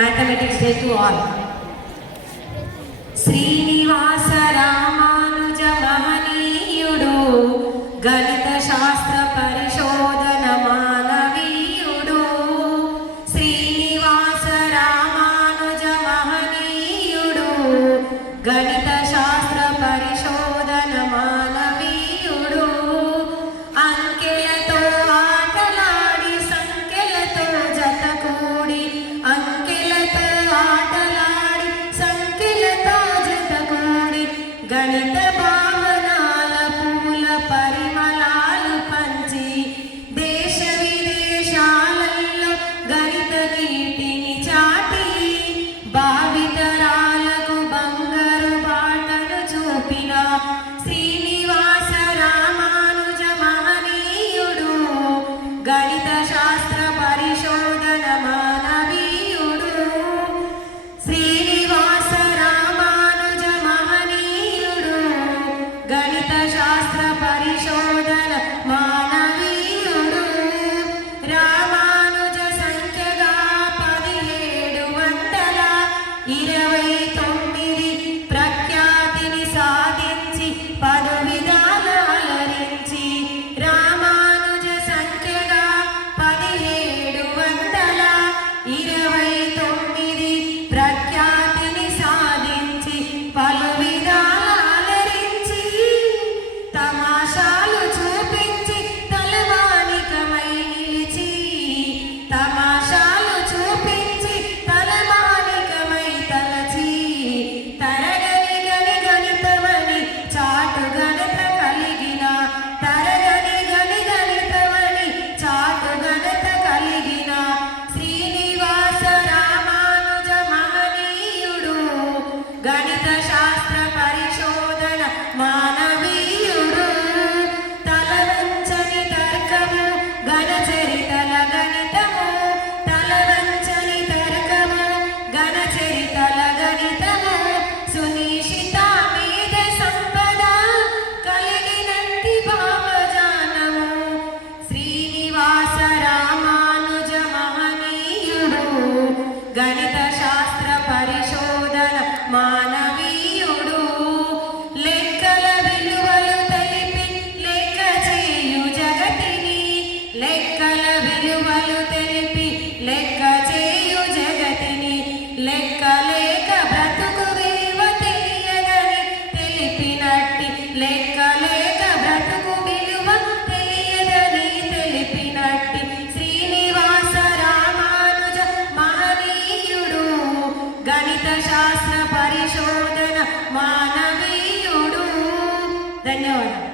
Mathematics Day to all. Srinivasa Ramanuja Mahaniyudu Ganita Shastra Parishodhana Manaviyudu. Srinivasa Ramanuja Mahaniyudu Ganita Shastra Parishodhana Manaviyudu. Ankelato aataladi sankelato jatakudi ankelato aataladi sankelato jatakudi ganita భావనాల పూల పరిమళాలు పంచి దేశ విదేశాలలో గణిత కీర్తిని చాటి భావితరాలకు బంగారు బాటను చూపిన శ్రీనివాస రామానుజ మహనీయుడు గణిత శాస్త్ర పరిశోధన మానవీయుడు. శ్రీనివాస రామానుజ మహనీయుడు గణిత శాస్త్ర పరిశోధన మానవీయుడు. రామానుజ సంఖ్యగా 1729 ప్రఖ్యాతిని సాధించి పలు విధాల అలరించి. రామానుజ సంఖ్యగా 1729 ప్రఖ్యాతిని సాధించి పలు విధాల అలరించి. తమాషాలు చూపించి తలమానికమై నిలిచి తమాషాలు చూపించి తలమానికమై తలచి తరగని గని గణితమని చాటు గణిత కలిగిన తరగని గని గణితమని చాటు గణిత కలిగిన శ్రీనివాస రామానుజ మహనీయుడు గణిత శాస్త్ర పరిశోధన మానవీయుడు. తలవంచని తర్కము గణచరితల గణితము తలవంచని తర్కము గణచరితల గణితము సునిశిత మేధ సంపద కలిగినట్టి భావజానము. శ్రీనివాస రామానుజ మహనీయుడు గణిత శాస్త్ర పరిశోధన మానవీయుడు. లెక్కల విలువలు తెలిపి లెక్క చేయు జగతిని లెక్కల విలువలు తెలిపి లెక్క చేయు జగతిని లెక్క లేక బ్రతుకు విలువ తెలియదని తెలిపినట్టి లెక్క లేక బ్రతుకు విలువ తెలియదని తెలిపినట్టి శ్రీనివాస రామానుజ మహనీయుడు గణిత శాస్త్ర పరిశోధన మానవీయుడు. ధన్యవాదాలు.